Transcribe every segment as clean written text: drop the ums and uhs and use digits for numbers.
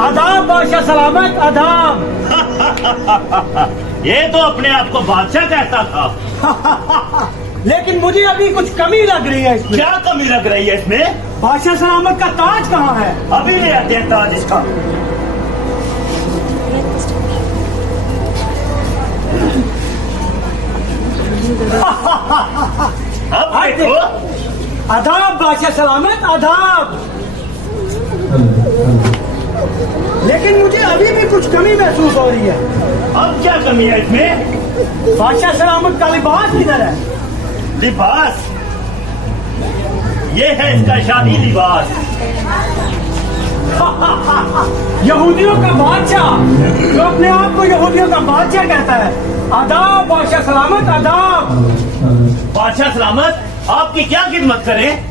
आदाब बादशाह सलामत, आदाब। ये तो अपने आप को बादशाह कहता था। लेकिन मुझे अभी कुछ कमी लग रही है इसमें। क्या कमी लग रही है इसमें? बादशाह सलामत का ताज कहाँ है? अभी ले आते हैं ताज इसका। अब देखो। आदाब बादशाह सलामत, आदाब। लेकिन मुझे अभी भी कुछ कमी महसूस हो रही है। अब क्या कमी है इसमें? बादशाह सलामत का लिबास किधर है? लिबास ये है इसका शादी लिबास। यहूदियों का बादशाह, जो अपने आप को यहूदियों का बादशाह कहता है। आदाब बादशाह सलामत, आदाब। बादशाह सलामत, आपकी क्या खिदमत करें?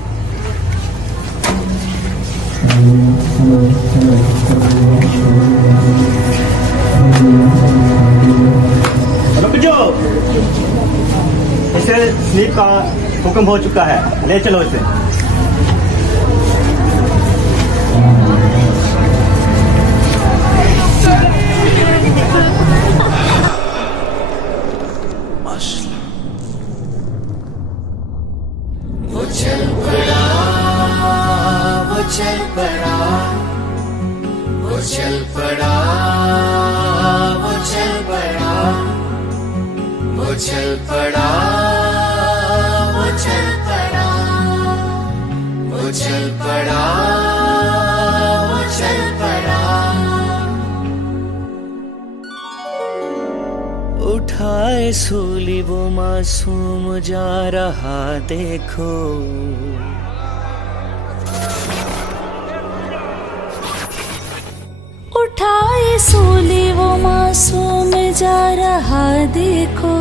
रुक जाओ, इसे स्लीप का हुक्म हो चुका है, ले चलो इसे। वो चल पड़ा, वो चल पड़ा, वो चल पड़ा, वो चल पड़ा, वो चल पड़ा, वो चल पड़ा, वो चल पड़ा, वो चल पड़ा। उठाए सूली वो मासूम जा रहा देखो। उठाए सूली वो मासूम जा रहा देखो।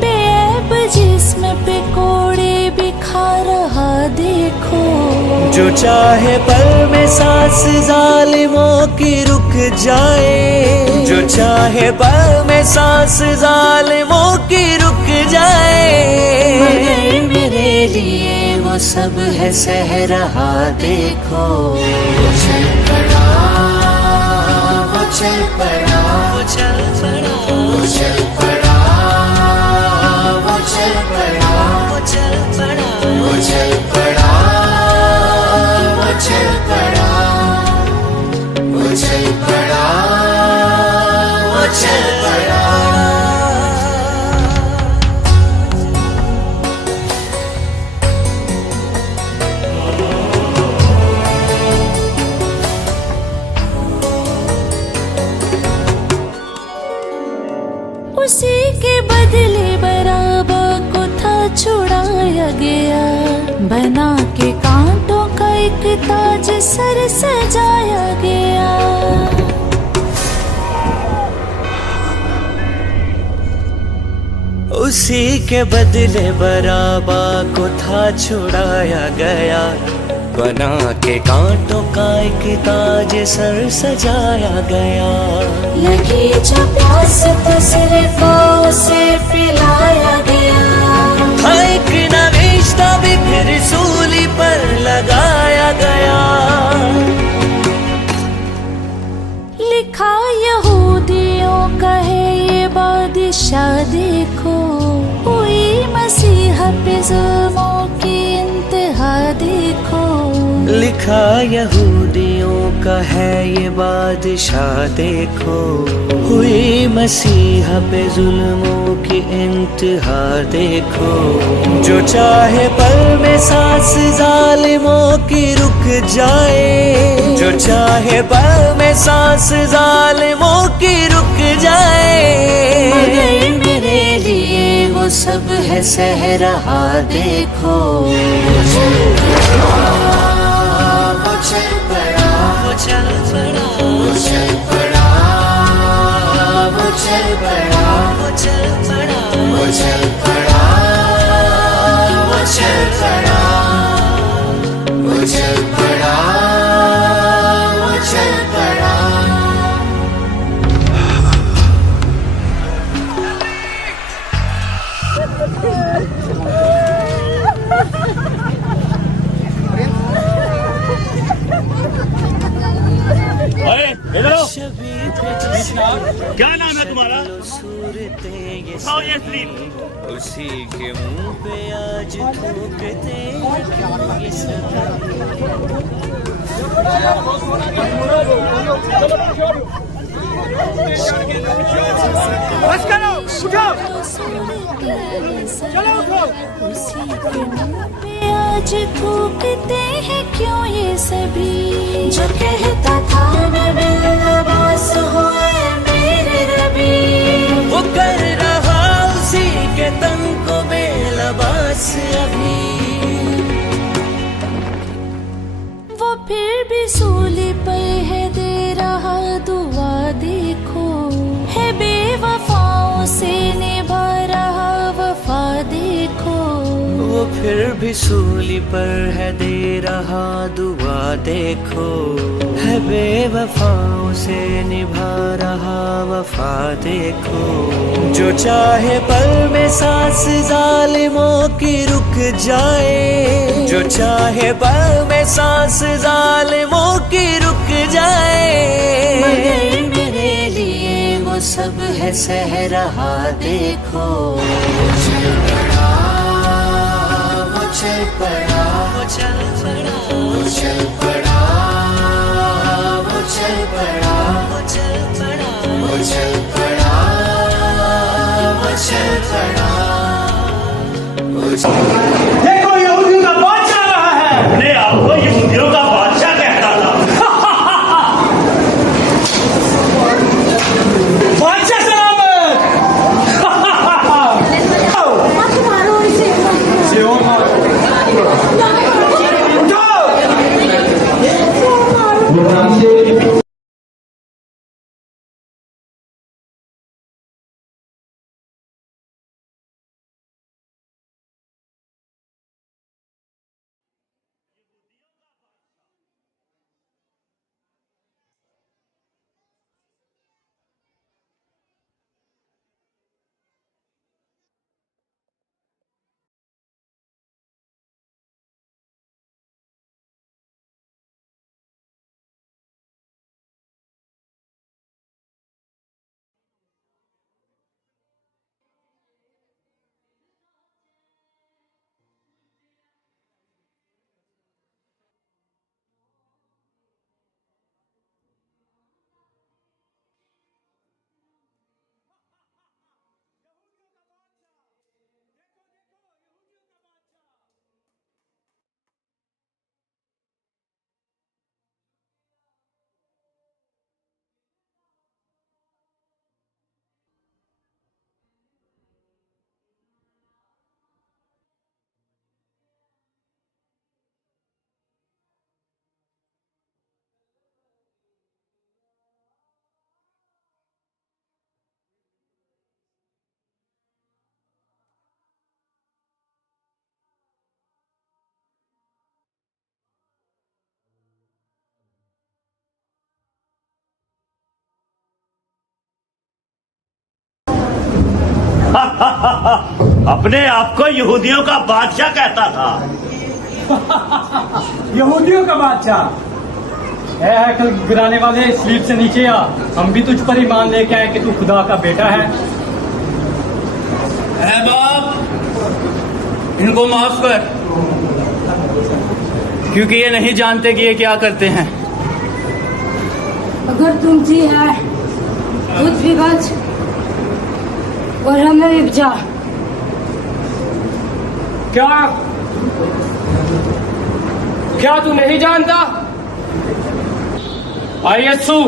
बेऐब जिस्म पे कोड़े बिखा रहा देखो। जो चाहे पल में सांस जालिमों की रुक जाए। जो चाहे पल में सांस जालिमों की रुक जाए। मगर मेरे लिए वो सब है सह रहा देखो। वो चल पड़ा, वो चल पड़ा, वो चल पड़ा, वो चल पड़ा, वो चल पड़ा, वो चल पड़ा, वो चल पड़ा, वो चल पड़ा, वो चल पड़ा, वो चल पड़ा। उसी के बदले बराबा को था छुड़ाया गया। बना के कांटों का एक ताज सर सजाया गया। उसी के बदले बराबा को था छुड़ाया गया। बना के कांटों का एक ताज सर सजाया गया। लगी जो प्यास तो सिर्फ उसे पिलाया गया। था एक नविश्ता भी फिर सूली पर लगाया गया। लिखा यहूदियों का है ये बादशाह देखो। हुई मसीहा पे जुल्मों की इंतहा देखो। लिखा यहूदियों का है ये बादशाह देखो। हुई मसीहा पे जुल्मों की इंतहा देखो। जो चाहे पल में सांस जालिमों की रुक जाए। जो चाहे पल में सांस जालिमों की रुक जाए। मगर मेरे लिए वो सब है सह रहा देखो। वो चल पड़ा, वो चल पड़ा, वो चल पड़ा, वो चल पड़ा, वो चल पड़ा, वो चल पड़ा, वो चल पड़ा, वो क्या नाम है तुम्हारा? उठाओ ये स्लीप। उसी के मुंह पे आज थूकते हैं क्यों ये सभी। बस करो, उठो। चलो उठो। उसी के मुंह पे आज थूकते हैं क्यों ये सभी। जो कहता था मैं बेलबास हुए मेरे रबी, वो कर रहा उसी के तन को बेलबास अभी। वो फिर भी सूली पर है दे रहा दुआ देखो, है बेवफाओं से निभा रहा वफा देखो। वो फिर भी सूली पर है दे रहा दुआ देखो, है बेवफाओं से निभा रहा वफा देखो। जो चाहे पल में सांस जालिमों की रुक जाए, जो चाहे पल में सांस जालिमों की रुक जाए। मगर मेरे लिए वो सब है सह रहा देखो। वो चल पड़ा, वो चल पड़ा, वो चल पड़ा, वो चल पड़ा, वो चल पड़ा, वो चल पड़ा, वो चल पड़ा, वो चल पड़ा, वो चल देखो यहूदियों का बादशाह रहा है। अपने आप को यहूदियों का बादशाह कहता था। बादशाह सलामत। सेवा मारो। उठो। अपने आप को यहूदियों का बादशाह कहता था। यहूदियों का बादशाह है। कल गिराने वाले स्लीप से नीचे आ। हम भी तुझ पर ही मान लेके आए कि तू खुदा का बेटा है। बाप, इनको माफ कर, क्योंकि ये नहीं जानते कि ये क्या करते हैं। अगर तुम जी है खुद भी बच और हमें भी बचा। क्या तू नहीं जानता? यस्सु,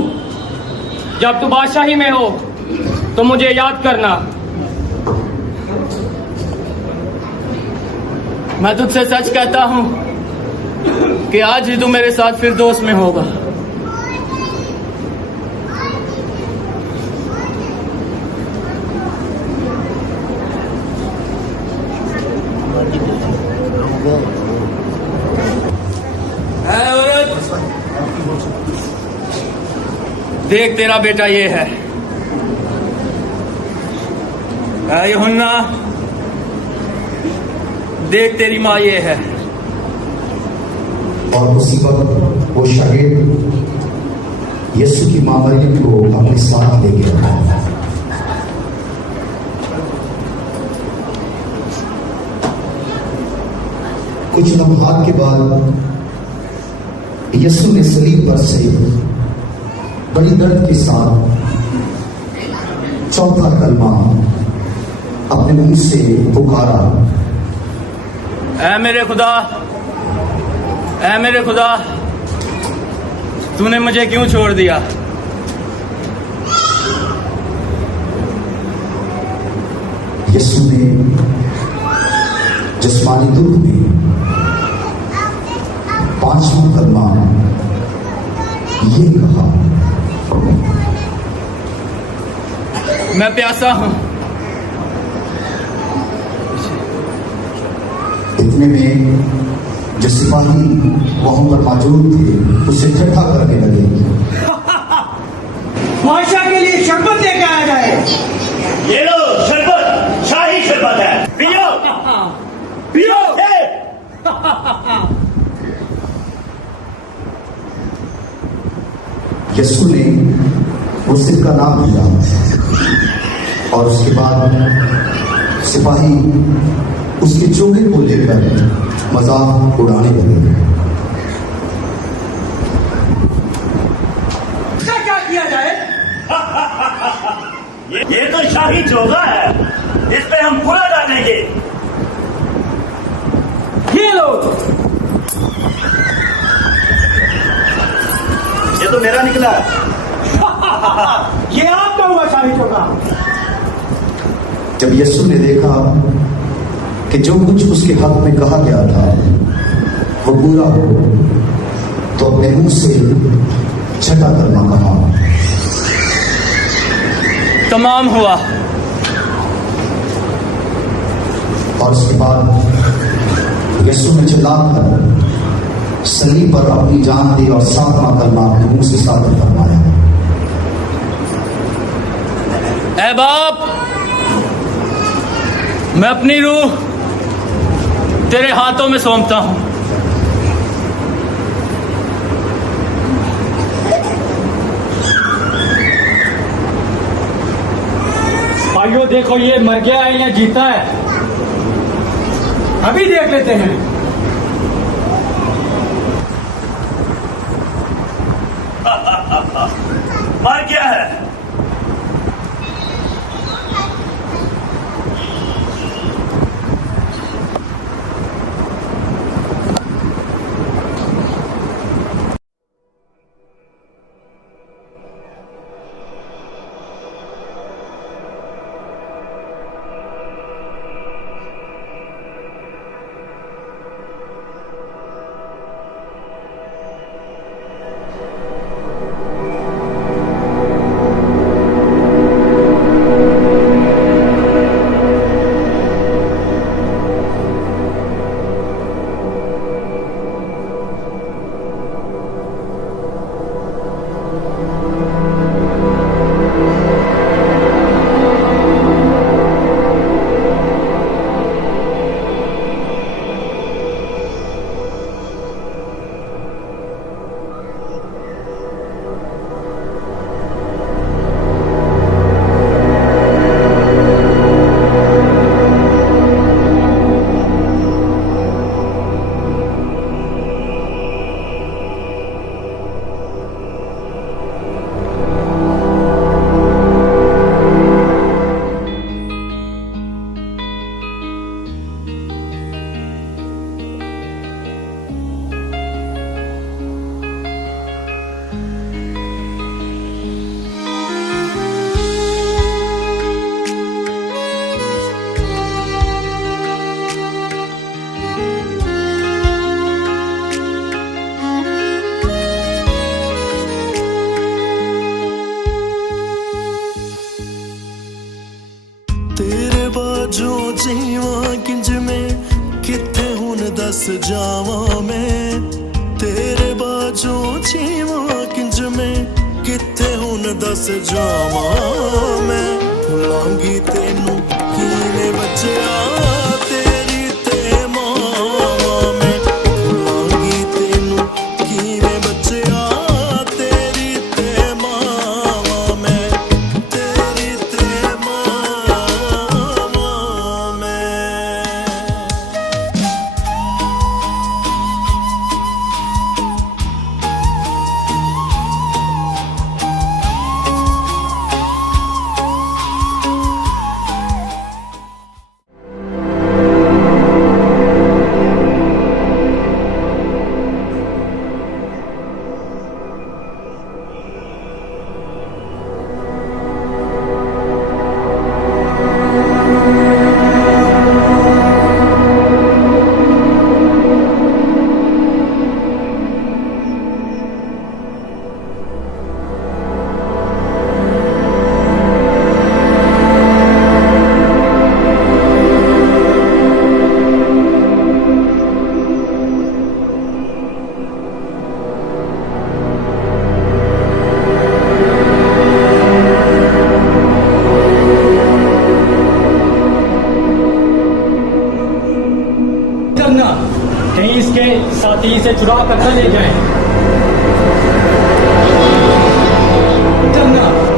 जब तू बादशाही में हो तो मुझे याद करना। मैं तुझसे सच कहता हूं कि आज ही तू मेरे साथ फिर दोस्त में होगा। देख, तेरा बेटा ये है। यूहन्ना, देख तेरी माँ ये है। और उसी वक्त वो शागिर्द यीशु की माँ मरियम को अपने साथ लेके आया। कुछ लम्हात के बाद यीशु ने सलीब पर से बड़ी दर्द के साथ चौथा कलमा अपने मुंह से पुकारा, ऐ मेरे खुदा, तूने मुझे क्यों छोड़ दिया? यीशु ने जिस्मानी दुख में पांचवा कलमा ये कहा, मैं प्यासा हूं। इतने में जो सिपाही वहां पर मौजूद थे उसे इकट्ठा करने लगे। बादशाह के लिए शरबत लेके आया जाए। ये लो शरबत, शाही शरबत है, पियो पियो। यीशु ने उस सिर का नाम लिया और उसके बाद सिपाही उसके चोगे को लेकर मजाक उड़ाने लगे। इसका क्या किया जाए? ये तो शाही चोगा है, इस पे हम पूरा डालेंगे। ये लो। ये तो मेरा निकला। ये आपका हुआ शाही चोगा। जब यीशु ने देखा कि जो कुछ उसके हक में कहा गया था वो पूरा हो, तो अपने मुंह से छठा कलमा कहा, तमाम हुआ। और उसके बाद यीशु ने चिल्लाकर सलीब पर अपनी जान दी और सातवां कलमा अपने मुंह से सादर फरमाया, ऐ बाप, मैं अपनी रूह तेरे हाथों में सौंपता हूं। भाइयों देखो, ये मर गया है या जीता है, अभी देख लेते हैं। मर गया है। तेरे बाजू जीवा किंज में किथे हुन दस जावा मैं, तेरे बाजू जीवा किंज में किथे हुन दस जावा मैं, भुलांगी तेनू कीने बचया तेरी ते मावा मैं, भुलांगी तेनू कीने बचया तेरी ते मावा मैं, तेरी ते मावा मैं। साथी इसे चुरा कर न ले जाएं। चलना